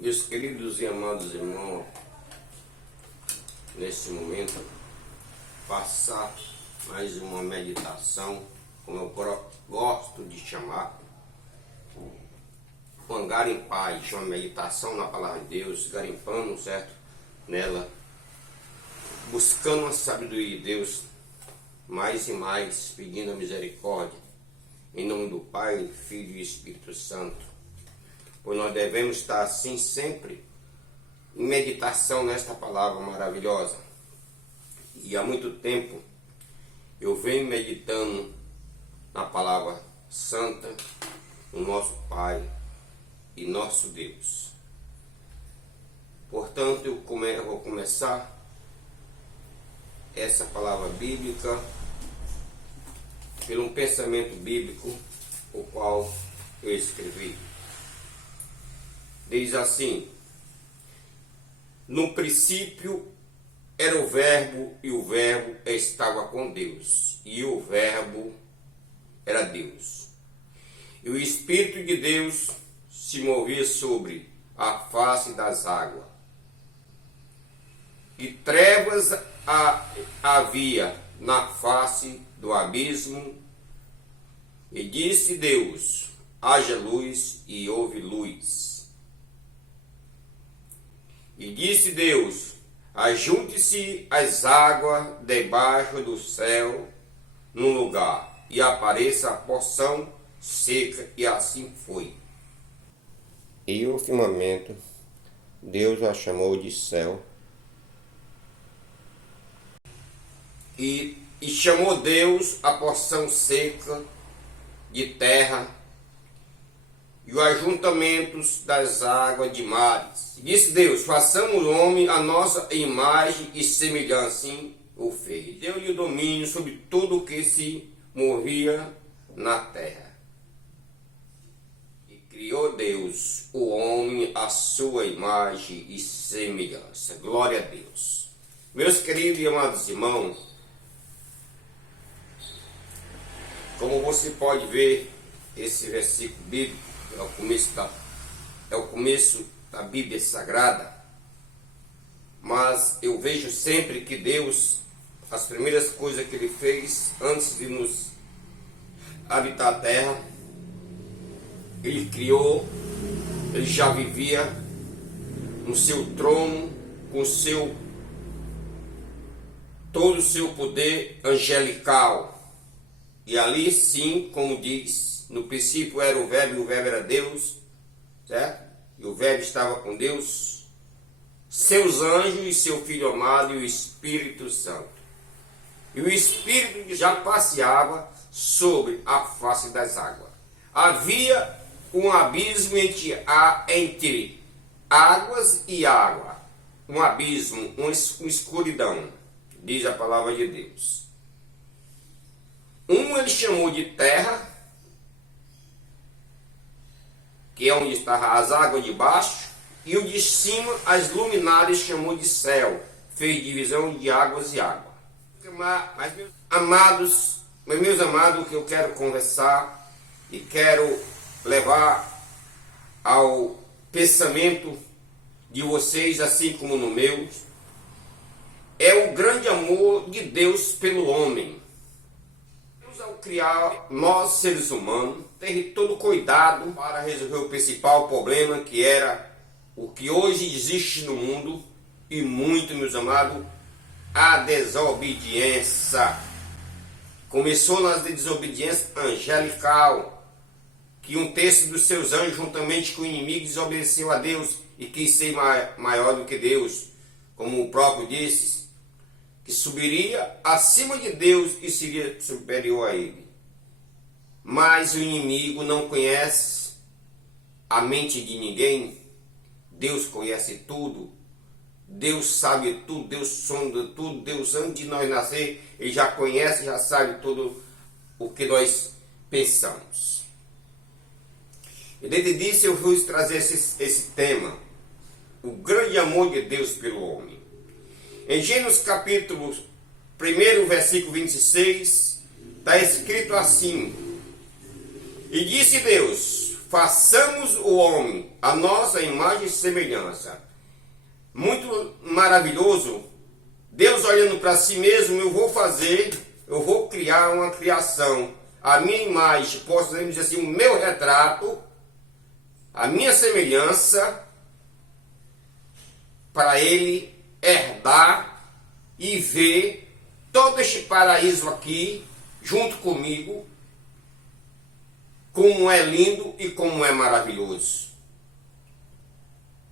Meus queridos e amados irmãos, nesse momento, passar mais uma meditação, como eu gosto de chamar, uma garimpagem, uma meditação na palavra de Deus, garimpando, certo? Nela, buscando a sabedoria de Deus, mais e mais, pedindo a misericórdia, em nome do Pai, Filho e Espírito Santo. Pois nós devemos estar assim sempre em meditação nesta palavra maravilhosa. E há muito tempo eu venho meditando na palavra santa do nosso Pai e nosso Deus. Portanto, eu vou começar essa palavra bíblica por um pensamento bíblico, o qual eu escrevi. Diz assim: no princípio era o Verbo, e o Verbo estava com Deus, e o Verbo era Deus. E o Espírito de Deus se movia sobre a face das águas. E trevas havia na face do abismo. E disse Deus: haja luz, e houve luz. E disse Deus: ajunte-se as águas debaixo do céu num lugar, e apareça a porção seca, e assim foi. E ultimamente Deus a chamou de céu. E chamou Deus a porção seca de terra e os ajuntamentos das águas de mares. E disse Deus: façamos o homem a nossa imagem e semelhança. Assim o fez. Deu-lhe o domínio sobre tudo o que se movia na terra. E criou Deus o homem à sua imagem e semelhança. Glória a Deus. Meus queridos e amados irmãos, como você pode ver, esse versículo bíblico é o começo da Bíblia Sagrada, mas eu vejo sempre que Deus, as primeiras coisas que Ele fez antes de nos habitar a terra, Ele criou, Ele já vivia no seu trono, com todo o seu poder angelical. E ali sim, como diz, no princípio era o Verbo, e o Verbo era Deus, certo? E o Verbo estava com Deus, seus anjos e seu Filho amado e o Espírito Santo. E o Espírito já passeava sobre a face das águas. Havia um abismo entre águas e água, um abismo, uma escuridão, diz a palavra de Deus. Ele chamou de terra, que é onde estavam as águas de baixo, e o de cima, as luminárias, chamou de céu, fez divisão de águas e água. Mas, meus amados, que eu quero conversar e quero levar ao pensamento de vocês, assim como no meu, é o grande amor de Deus pelo homem. Ao criar nós, seres humanos, teve todo cuidado para resolver o principal problema, que era o que hoje existe no mundo, e muito, meus amados, a desobediência. Começou na desobediência angelical, que um terço dos seus anjos, juntamente com o inimigo, desobedeceu a Deus e quis ser maior do que Deus, como o próprio disse, que subiria acima de Deus e seria superior a Ele. Mas o inimigo não conhece a mente de ninguém. Deus conhece tudo. Deus sabe tudo. Deus sonda tudo. Deus, antes de nós nascer, Ele já conhece, já sabe tudo o que nós pensamos. E dentro disso eu vou trazer esse tema, o grande amor de Deus pelo homem. Em Gênesis capítulo 1, versículo 26, está escrito assim: e disse Deus: façamos o homem a nossa imagem e semelhança. Muito maravilhoso. Deus olhando para si mesmo, eu vou criar uma criação, a minha imagem, podemos dizer assim, o meu retrato, a minha semelhança, para ele herdar e ver todo este paraíso aqui, junto comigo, como é lindo e como é maravilhoso.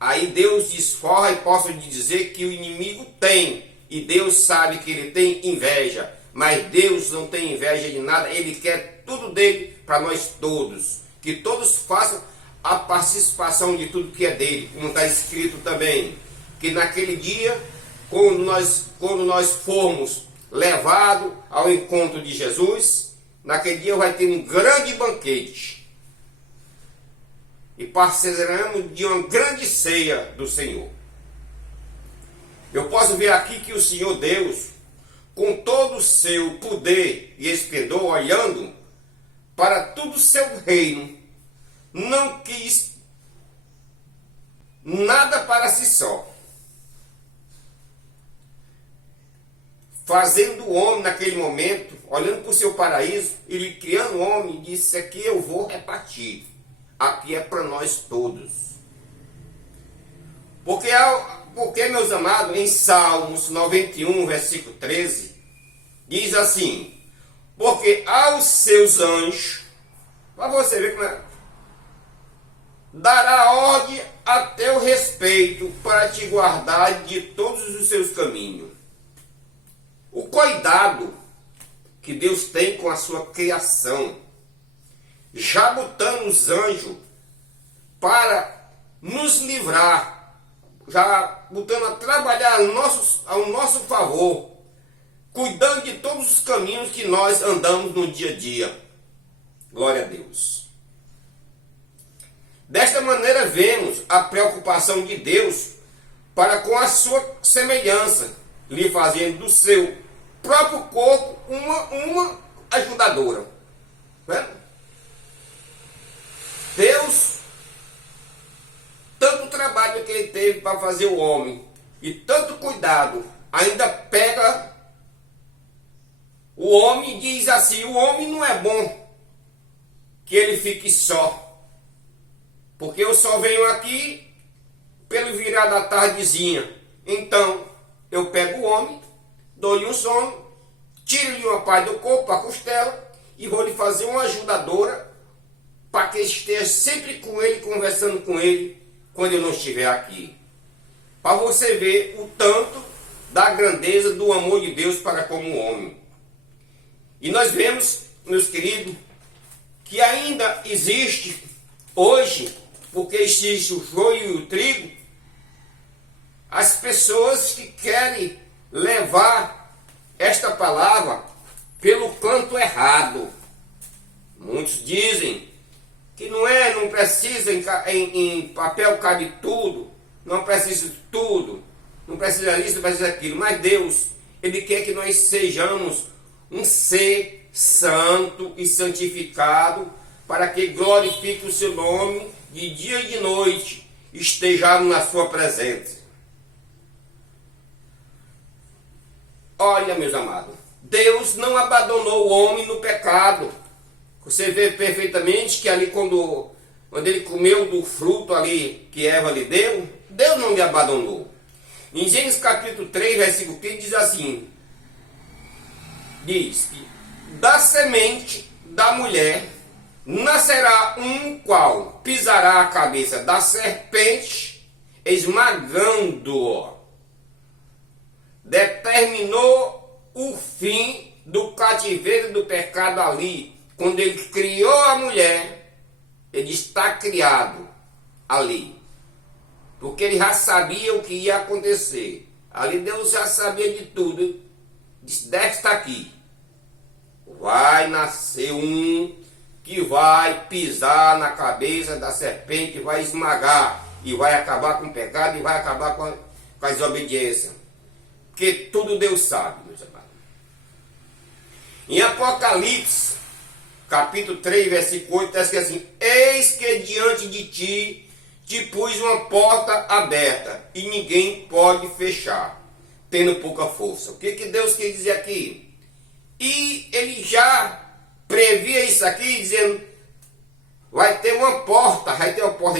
Aí Deus desforra e posso lhe dizer que o inimigo tem, e Deus sabe que ele tem inveja, mas Deus não tem inveja de nada, ele quer tudo dele para nós todos, que todos façam a participação de tudo que é dele, como está escrito também, que naquele dia, quando nós formos levados ao encontro de Jesus, naquele dia vai ter um grande banquete, e participaremos de uma grande ceia do Senhor. Eu posso ver aqui que o Senhor Deus, com todo o seu poder e esplendor, olhando para todo o seu reino, não quis nada para si só. Fazendo o homem naquele momento, olhando para o seu paraíso, ele criando o homem, disse: aqui eu vou repartir, aqui é para nós todos. Porque, meus amados, em Salmos 91, versículo 13, diz assim: porque aos seus anjos, para você ver como é, dará ordem a teu respeito para te guardar de todos os seus caminhos. O cuidado que Deus tem com a sua criação, já botando os anjos para nos livrar, já botando a trabalhar ao nosso favor, cuidando de todos os caminhos que nós andamos no dia a dia. Glória a Deus. Desta maneira vemos a preocupação de Deus para com a sua semelhança, lhe fazendo do seu próprio corpo uma ajudadora. Deus, tanto trabalho que ele teve para fazer o homem, e tanto cuidado, ainda pega o homem e diz assim: o homem não é bom que ele fique só, porque eu só venho aqui pelo virar da tardezinha. Então eu pego o homem, dou-lhe um sono, tiro-lhe uma parte do corpo, a costela, e vou lhe fazer uma ajudadora para que esteja sempre com ele, conversando com ele, quando eu não estiver aqui. Para você ver o tanto da grandeza do amor de Deus para com o homem. E nós vemos, meus queridos, que ainda existe hoje, porque existe o joio e o trigo, as pessoas que querem levar esta palavra pelo canto errado. Muitos dizem que não precisa, em papel cabe tudo, não precisa de tudo, não precisa disso, não precisa daquilo, mas Deus, ele quer que nós sejamos um ser santo e santificado, para que glorifique o seu nome de dia e de noite, estejamos na sua presença. Olha, meus amados, Deus não abandonou o homem no pecado. Você vê perfeitamente que ali quando ele comeu do fruto ali que Eva lhe deu, Deus não lhe abandonou. Em Gênesis capítulo 3, versículo 15 diz assim, diz que da semente da mulher nascerá um qual pisará a cabeça da serpente, esmagando-o. Determinou o fim do cativeiro do pecado ali. Quando ele criou a mulher, ele está criado ali. Porque ele já sabia o que ia acontecer. Ali Deus já sabia de tudo. Disse, desta aqui vai nascer um que vai pisar na cabeça da serpente, vai esmagar, e vai acabar com o pecado, e vai acabar com a desobediência. Porque tudo Deus sabe, meus amados. Em Apocalipse, capítulo 3, versículo 8, está escrito assim: eis que diante de ti te pus uma porta aberta, e ninguém pode fechar, tendo pouca força. O que Deus quer dizer aqui? E ele já previa isso aqui, dizendo: vai ter uma porta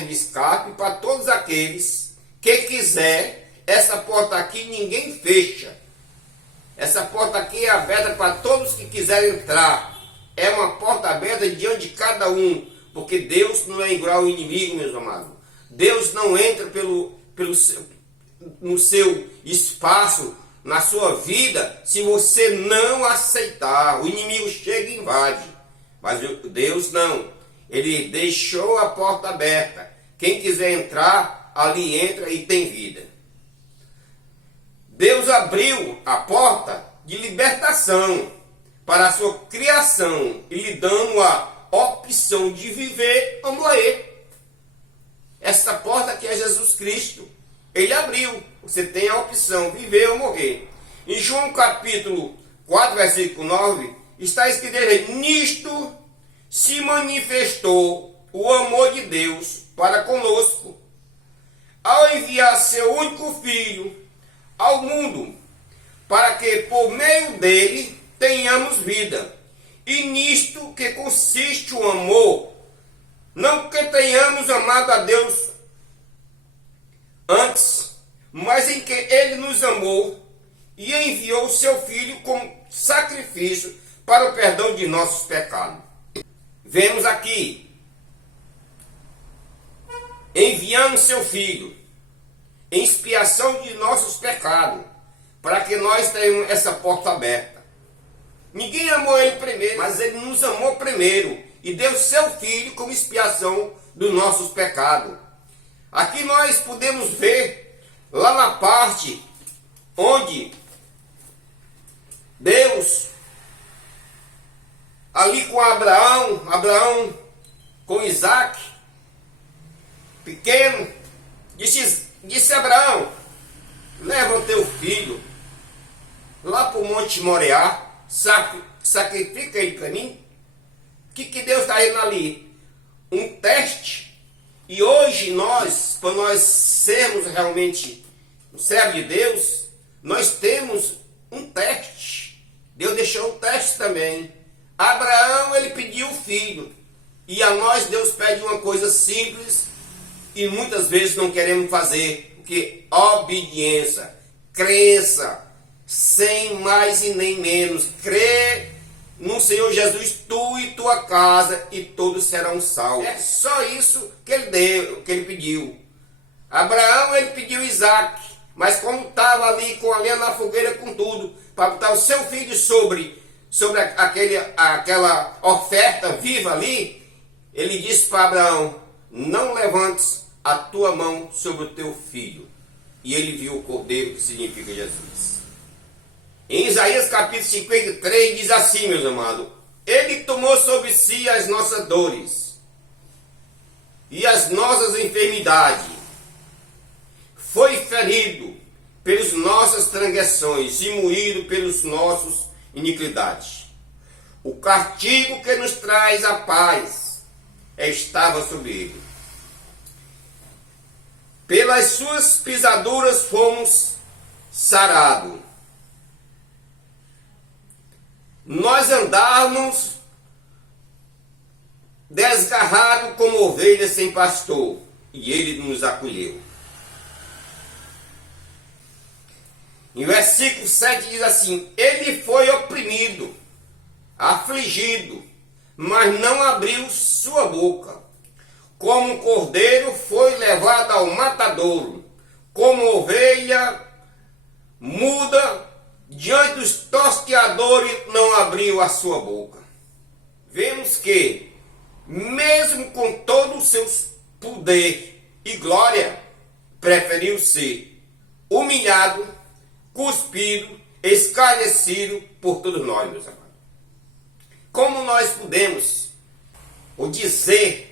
de escape para todos aqueles que quiser. Essa porta aqui ninguém fecha. Essa porta aqui é aberta para todos que quiserem entrar. É uma porta aberta diante de cada um, porque Deus não é igual ao inimigo, meus amados. Deus não entra no seu espaço, na sua vida, se você não aceitar. O inimigo chega e invade, mas Deus não. Ele deixou a porta aberta. Quem quiser entrar, ali entra e tem vida. Deus abriu a porta de libertação para a sua criação e lhe dando a opção de viver ou morrer. Essa porta aqui é Jesus Cristo. Ele abriu. Você tem a opção, viver ou morrer. Em João capítulo 4, versículo 9, está escrito: nisto se manifestou o amor de Deus para conosco, ao enviar seu único Filho ao mundo, para que por meio dele tenhamos vida. E nisto que consiste o amor, não que tenhamos amado a Deus antes, mas em que ele nos amou e enviou seu Filho como sacrifício para o perdão de nossos pecados. Vemos aqui, enviando seu Filho em expiação de nossos pecados, para que nós tenhamos essa porta aberta. Ninguém amou ele primeiro, mas ele nos amou primeiro e deu seu Filho como expiação dos nossos pecados. Aqui nós podemos ver, lá na parte onde Deus, ali com Abraão com Isaac, pequeno, disse a Abraão: leva o teu filho lá para o Monte Moriá, sacrifica ele para mim. O que Deus está indo ali? Um teste. E hoje para nós sermos realmente um servo de Deus, nós temos um teste. Deus deixou um teste também. Abraão, ele pediu o filho. E a nós Deus pede uma coisa simples e muitas vezes não queremos fazer, porque obediência, crença, sem mais e nem menos. Crê no Senhor Jesus, tu e tua casa, e todos serão salvos. É só isso que ele deu, que ele pediu. Abraão, ele pediu Isaac, mas como estava ali com a lenha na fogueira, com tudo, para botar o seu filho sobre aquela oferta viva ali, ele disse para Abraão: não levantes a tua mão sobre o teu filho. E ele viu o cordeiro, que significa Jesus. Em Isaías capítulo 53 diz assim, meus amados: ele tomou sobre si as nossas dores e as nossas enfermidades, foi ferido pelas nossas transgressões e moído pelos nossos iniquidades. O castigo que nos traz a paz estava sobre ele. Pelas suas pisaduras fomos sarados. Nós andávamos desgarrados como ovelhas sem pastor, e ele nos acolheu. Em versículo 7 diz assim: ele foi oprimido, afligido, mas não abriu sua boca. Como um cordeiro foi levado ao matadouro, como ovelha muda diante dos tosqueadores, não abriu a sua boca. Vemos que, mesmo com todo o seu poder e glória, preferiu ser humilhado, cuspido, escarnecido por todos nós, meus amados. Como nós podemos dizer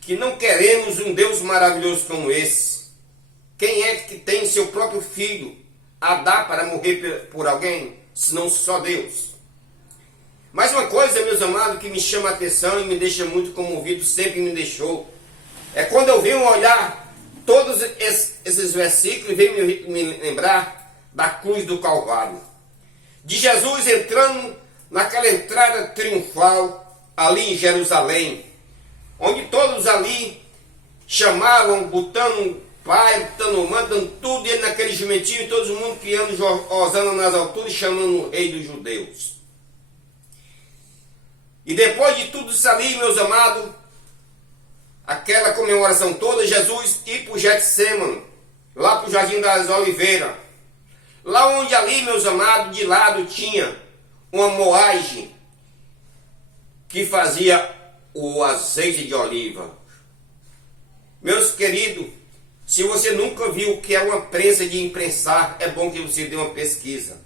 que não queremos um Deus maravilhoso como esse? Quem é que tem seu próprio filho a dar para morrer por alguém, senão só Deus? Mas uma coisa, meus amados, que me chama a atenção e me deixa muito comovido, sempre me deixou, é quando eu venho olhar todos esses versículos e venho me lembrar da cruz do Calvário. De Jesus entrando naquela entrada triunfal ali em Jerusalém, onde todos ali chamavam, botando pai, botando mãe, dando tudo, ele naquele jumentinho, e todo mundo criando Hosana nas alturas, chamando o rei dos judeus. E depois de tudo isso ali, meus amados, aquela comemoração toda, Jesus ia para o Getsemane, lá para o Jardim das Oliveiras, lá onde ali, meus amados, de lado tinha uma moagem que fazia o azeite de oliva. Meus queridos, se você nunca viu o que é uma prensa de imprensar, é bom que você dê uma pesquisa.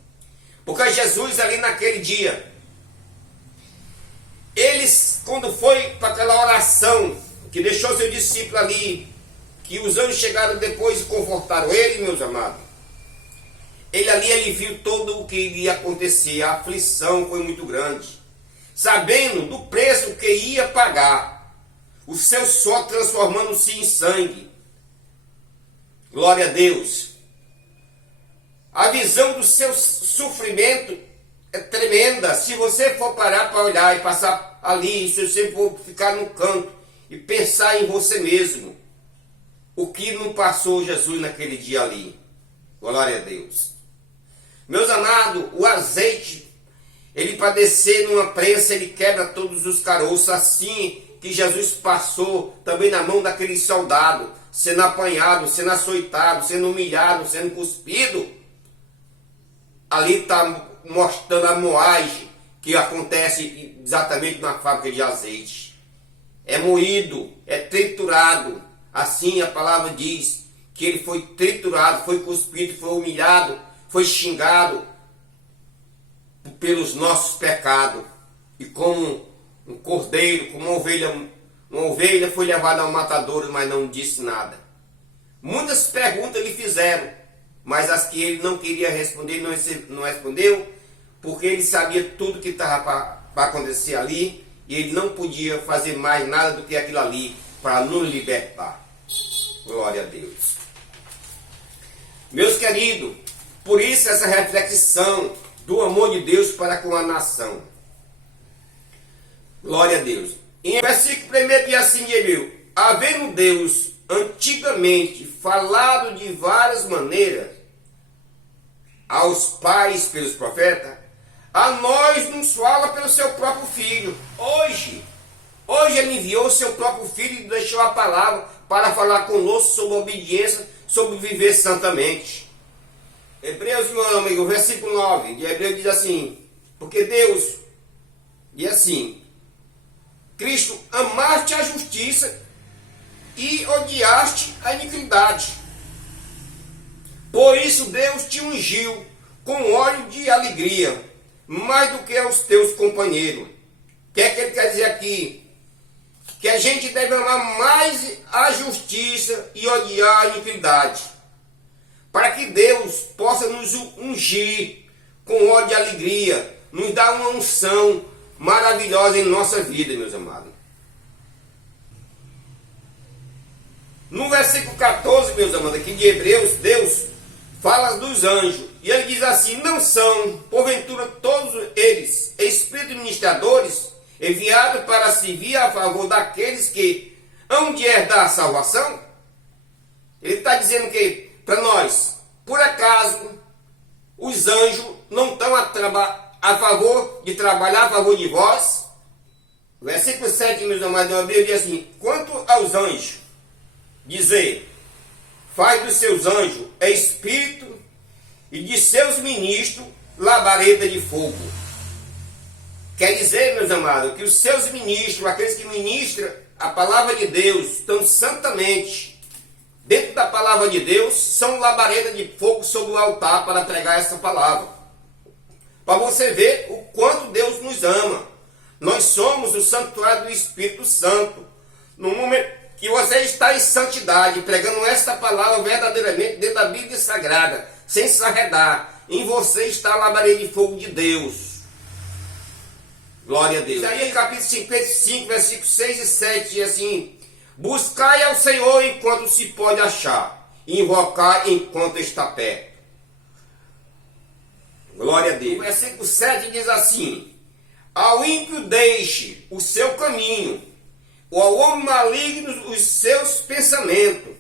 Porque Jesus ali naquele dia, eles, quando foi para aquela oração, que deixou seu discípulo ali, que os anjos chegaram depois e confortaram ele, meus amados, ele viu todo o que iria acontecer, a aflição foi muito grande, sabendo do preço que ia pagar, o seu suor transformando-se em sangue. Glória a Deus. A visão do seu sofrimento é tremenda. Se você for parar para olhar e passar ali, se você for ficar no canto e pensar em você mesmo, o que não passou Jesus naquele dia ali. Glória a Deus. Meus amados, o azeite, ele para descer numa prensa, ele quebra todos os caroços, assim que Jesus passou também na mão daquele soldado, sendo apanhado, sendo açoitado, sendo humilhado, sendo cuspido. Ali está mostrando a moagem que acontece exatamente na fábrica de azeite. É moído, é triturado. Assim a palavra diz que ele foi triturado, foi cuspido, foi humilhado, foi xingado pelos nossos pecados. E como um cordeiro, como uma ovelha foi levada ao matadouro, mas não disse nada. Muitas perguntas lhe fizeram, mas as que ele não queria responder, não respondeu, porque ele sabia tudo que estava para acontecer ali, e ele não podia fazer mais nada do que aquilo ali para nos libertar. Glória a Deus. Meus queridos, por isso essa reflexão do amor de Deus para com a nação. Glória a Deus. Em versículo 1 diz assim de Hebreu: havendo Deus antigamente falado de várias maneiras aos pais pelos profetas, a nós nos fala pelo seu próprio Filho. Hoje ele enviou o seu próprio Filho e deixou a palavra para falar conosco sobre obediência, sobre viver santamente. Hebreus, meu amigo, versículo 9 de Hebreus diz assim: porque Deus, e assim, Cristo, amaste a justiça e odiaste a iniquidade. Por isso Deus te ungiu com óleo de alegria, mais do que aos teus companheiros. O que é que ele quer dizer aqui? Que a gente deve amar mais a justiça e odiar a iniquidade, para que Deus possa nos ungir com óleo de alegria, nos dar uma unção maravilhosa em nossa vida, meus amados. No versículo 14, meus amados, aqui de Hebreus, Deus fala dos anjos, e ele diz assim: não são, porventura, todos eles espíritos ministradores, enviados para servir a favor daqueles que hão de herdar a salvação? Ele está dizendo que, para nós, por acaso, os anjos não estão a favor de trabalhar a favor de vós? Versículo 7, meus amados, a Bíblia diz assim: quanto aos anjos, dizer, faz dos seus anjos espírito, e de seus ministros labareda de fogo. Quer dizer, meus amados, que os seus ministros, aqueles que ministram a palavra de Deus, estão santamente dentro da palavra de Deus, são labareda de fogo sobre o altar para pregar essa palavra. Para você ver o quanto Deus nos ama. Nós somos o santuário do Espírito Santo. No momento que você está em santidade, pregando esta palavra verdadeiramente dentro da Bíblia Sagrada, sem se arredar, em você está a labareda de fogo de Deus. Glória a Deus. Isaías capítulo 55, versículos 6 e 7 diz assim: buscai ao Senhor enquanto se pode achar, invocar enquanto está perto. Glória a Deus. O versículo 7 diz assim: ao ímpio deixe o seu caminho, ou ao homem maligno os seus pensamentos,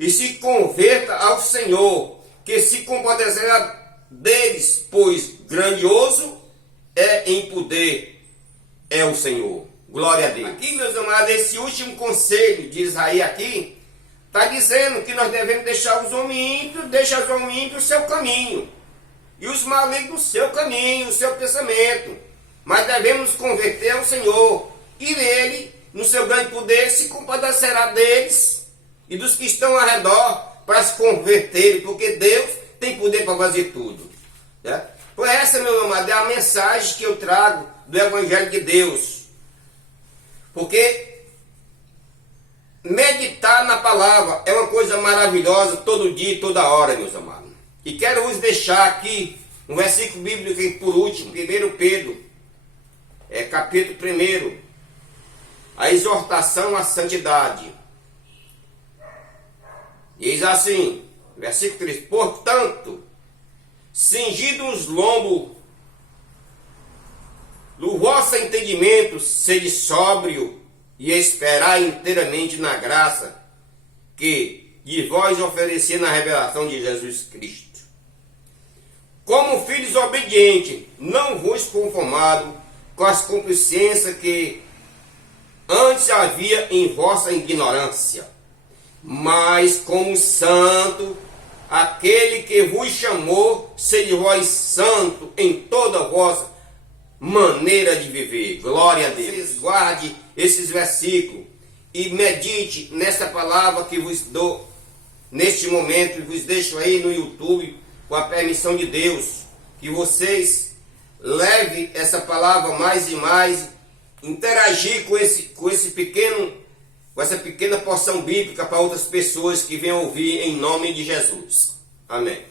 e se converta ao Senhor, que se compadecerá deles, pois grandioso é em poder é o Senhor. Glória a Deus. Aqui, meus amados, esse último conselho de Isaías aqui, está dizendo que nós devemos deixar os homens ímpios, deixar os homens ímpios o seu caminho, e os malignos o seu caminho, o seu pensamento. Mas devemos nos converter ao Senhor, e Ele, no seu grande poder, se compadecerá deles e dos que estão ao redor para se converterem, porque Deus tem poder para fazer tudo. Né? Por essa, meu amado, é a mensagem que eu trago do Evangelho de Deus. Porque meditar na palavra é uma coisa maravilhosa todo dia e toda hora, meus amados. E quero vos deixar aqui um versículo bíblico aqui por último, 1 Pedro, capítulo 1, a exortação à santidade. Diz assim, versículo 3: portanto, cingido os lombos do vosso entendimento, sede sóbrio e esperai inteiramente na graça que de vós oferecer na revelação de Jesus Cristo. Como filhos obedientes, não vos conformado com as concupiscências que antes havia em vossa ignorância, mas como santo, aquele que vos chamou, sede vós santo em toda a vossa maneira de viver. Glória a Deus. Guarde esses versículos e medite nessa palavra que vos dou neste momento, e vos deixo aí no YouTube, com a permissão de Deus, que vocês levem essa palavra mais e mais, interagir com essa pequena porção bíblica para outras pessoas que venham ouvir em nome de Jesus. Amém.